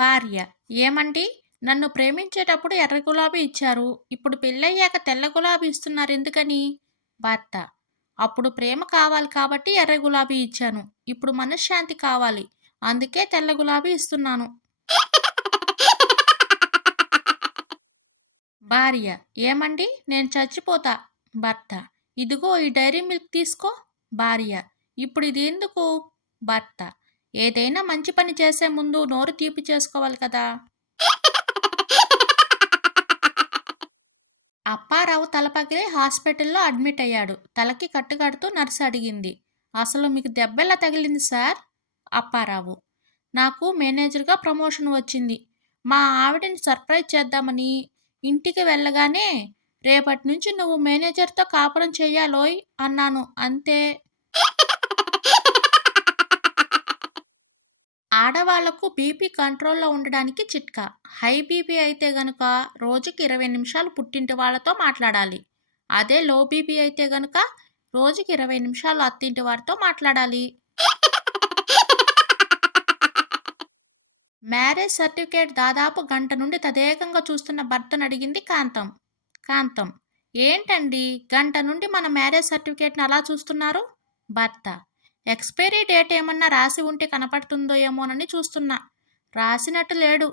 భార్య ఏమండి నన్ను ప్రేమించేటప్పుడు ఎర్ర గులాబీ ఇచ్చారు ఇప్పుడు పెళ్ళయ్యాక తెల్ల గులాబీ ఇస్తున్నారు ఎందుకని భర్త అప్పుడు ప్రేమ కావాలి కాబట్టి ఎర్ర గులాబీ ఇచ్చాను ఇప్పుడు మనశ్శాంతి కావాలి అందుకే తెల్ల గులాబీ ఇస్తున్నాను భార్య ఏమండి నేను చచ్చిపోతా భర్త ఇదిగో ఈ డైరీ మిల్క్ తీసుకో భార్య ఇప్పుడు ఇది ఎందుకు భర్త ఏదైనా మంచి పని చేసే ముందు నోరు తీపి చేసుకోవాలి కదా అప్పారావు తల హాస్పిటల్లో అడ్మిట్ అయ్యాడు తలకి కట్టుకడుతూ నర్సు అడిగింది అసలు మీకు దెబ్బెలా తగిలింది సార్ అప్పారావు నాకు మేనేజర్గా ప్రమోషన్ వచ్చింది మా ఆవిడని సర్ప్రైజ్ చేద్దామని ఇంటికి వెళ్ళగానే రేపటి నుంచి నువ్వు మేనేజర్తో కాపురం చేయాలోయ్ అన్నాను అంతే ఆడవాళ్లకు బీపీ కంట్రోల్లో ఉండడానికి చిట్కా హై బీపీ అయితే గనుక రోజుకి ఇరవై నిమిషాలు పుట్టింటి వాళ్లతో మాట్లాడాలి అదే లో బీపీ అయితే గనుక రోజుకి ఇరవై నిమిషాలు అత్తింటి వారితో మాట్లాడాలి మ్యారేజ్ సర్టిఫికేట్ దాదాపు గంట నుండి తదేకంగా చూస్తున్న భర్తను అడిగింది కాంతం కాంతం ఏంటండి గంట నుండి మన మ్యారేజ్ సర్టిఫికేట్ని అలా చూస్తున్నారు భర్త ఎక్స్పైరీ డేట్ ఏమన్నా రాసి ఉంటే కనపడుతుందో ఏమోనని చూస్తున్నా రాసినట్టు లేడు